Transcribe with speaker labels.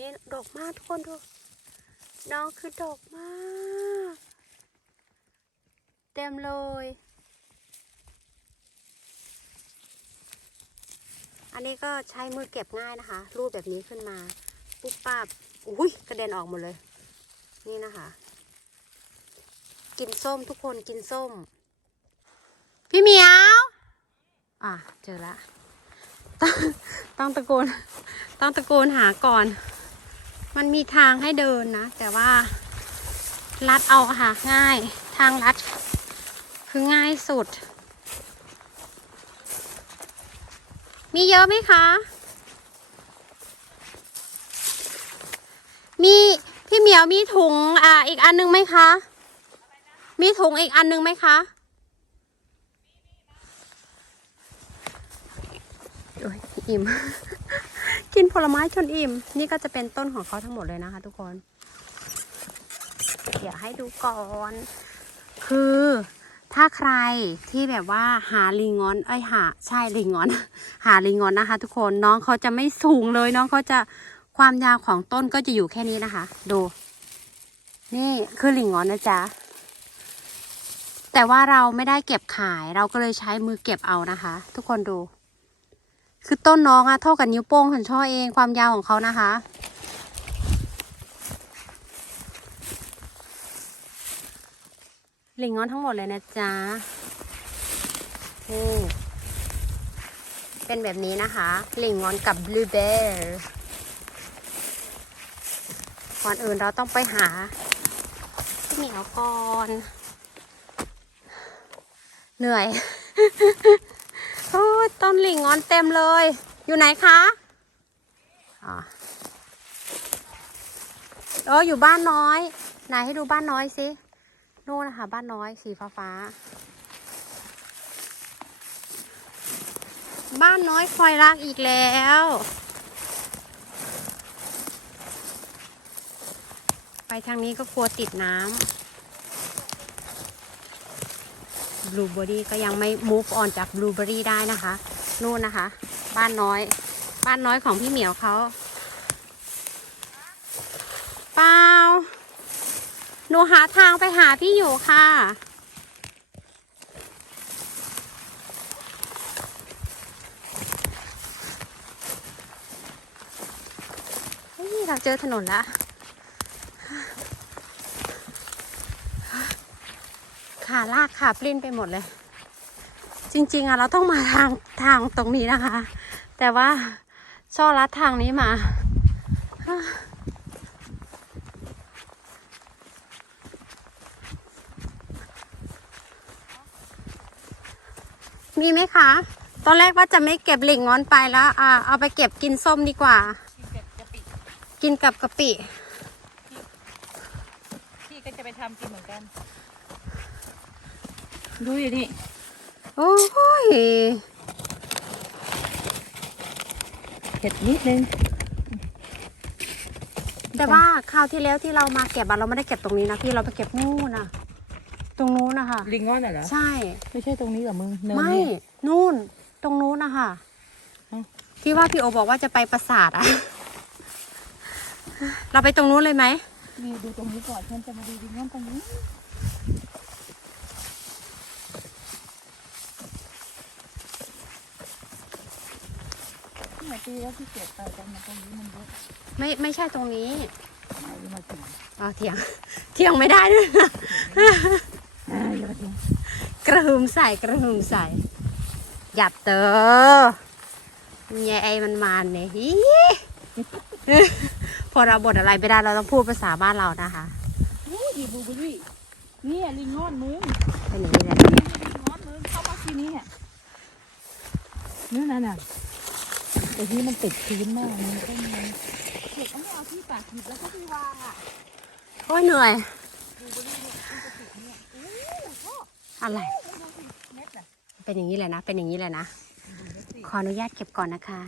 Speaker 1: นี่ดกมากทุกคนดู น้องคือดอกมาก เต็มเลย อันนี้ก็ใช้มือเก็บง่ายนะคะ รูปแบบนี้ขึ้นมา ปุ๊บปั๊บอุ้ยกระเด็นออกหมดเลย นี่นะคะ กินส้มทุกคนกินส้ม พี่เหมียว อะ เจอละต้องต้องตะโกน ต้องตะโกนหาก่อน มันมีทางให้เดินนะ แต่ว่าลัดเอาค่ะง่าย ทางลัด คือง่ายสุด มีเยอะไหมคะ มีพี่เหมียวมีถุงอ่าอีกอันนึงไหมคะ มีถุงอีกอันนึงไหมคะโอ้ยอิ่ม กินผลไม้จนอิ่ม นี่ก็จะเป็นต้นของเขาทั้งหมดเลยนะคะ ทุกคน เดี๋ยวให้ดูก่อน คือถ้าใครที่แบบว่าหาลิงงอนเอ้หาใช่ลิงงอน หาลิงงอนนะคะ ทุกคนน้องเขาจะไม่สูงเลย น้องเขาจะความยาวของต้นก็จะอยู่แค่นี้นะคะ ดู นี่คือลิงงอนนะจ๊ะแต่ว่าเราไม่ได้เก็บขายเราก็เลยใช้มือเก็บเอานะคะ ทุกคนดู คือต้นน้องอะเท่ากับนิ้วโป้งของช่อเองความยาวของเขานะคะลิงงอนทั้งหมดเลยนะจ๊ะนี่เป็นแบบนี้นะคะลิงงอนกับบลูเบอร์ก่อนอื่นเราต้องไปหาพี่เหมียวก่อน เหนื่อย โอ้ต้นหลิงงอนเต็มเลย อยู่ไหนคะอ๋อออยู่บ้านน้อย ไหนให้ดูบ้านน้อยสินู่นนะคะบ้านน้อยสีฟ้าฟ้า บ้านน้อยคอยรักอีกแล้ว ไปทางนี้ก็กลัวติดน้ำ บลูเบอรี่ก็ยังไม่ move on จากบลูเบอรี่ได้นะคะ นู่นนะคะ บ้านน้อย บ้านน้อยของพี่เหมียวเขาเปล่าหนูหาทางไปหาพี่อยู่ค่ะเฮ้ยเราเจอถนนแล้ว ขาลากขาปลิ้นไปหมดเลย จริง ๆอะเราต้องมาทางทางตรงนี้นะคะ แต่ว่าช่อลัดทางนี้มามีไหมคะ ตอนแรกว่าจะไม่เก็บหลิงงอนไปแล้วอ่าเอาไปเก็บกินส้มดีกว่า กินกับกะปิ
Speaker 2: พี่ก็จะไปทำกินเหมือนกัน ดูอยู่นี่
Speaker 1: โอ้ย
Speaker 2: เผ็ดนิดนึง
Speaker 1: แต่ว่าคราวที่แล้วที่เรามาเก็บอะเราไม่ได้เก็บตรงนี้นะพี่เราไปเก็บนู่นนะตรงนู้นนะคะ
Speaker 2: ลิงงอนน่ะเหรอ
Speaker 1: ใช่
Speaker 2: ไม่ใช่ตรงนี้เหรอมึงเนิน
Speaker 1: ไม่
Speaker 2: นี่
Speaker 1: นู่น ตรงนู้นนะคะ
Speaker 2: ฮะ
Speaker 1: ที่ว่าพี่โอบอกว่าจะไปปราสาทอะเราไปตรงนู้นเลยไหม
Speaker 2: นี่ดูตรงนี้ก่อนฉันจะมาดูลิงงอนตรงนี้เมื่อ ปีแล้วที่เก็บไปกันมาตรงนี้มันเยอะ
Speaker 1: ไม่ไม่ใช่ตรงนี้
Speaker 2: ไหนมาถึง
Speaker 1: อ๋อเถียง เถียงไม่ได้ด้วยนะ
Speaker 2: อ่าเยอะจริง
Speaker 1: กระหึ่มใส่กระหึ่มใส่หยับเตอเนี่ยไอ้มันมาเนี่ยฮิพอเราบทอะไรไม่ได้เราต้องพูดภาษาบ้านเรานะคะ
Speaker 2: อู้อีบลูเบอร์รี่เนี่ยลิงงอนมึง
Speaker 1: เป็นอย่างนี้แหละ
Speaker 2: นี่ลิงงอนมึงเข้ามาที่นี่เนี่ยนี่นั่นน่ะ แต่ที่มันติดพื้นมากมันก็มีเด็กต้องเอาที่ปากหยิบแล้วก็ที่วางอะ
Speaker 1: โอ้ยเหนื่อย
Speaker 2: บลูเบอร์รี่เนี่ยมันจะติดเนี่ยอู้ชอ
Speaker 1: อะไร
Speaker 2: เป็
Speaker 1: นอย่างนี้แหละนะ เป็นอย่างนี้แหละนะ ขออนุญาตเก็บก่อนนะคะ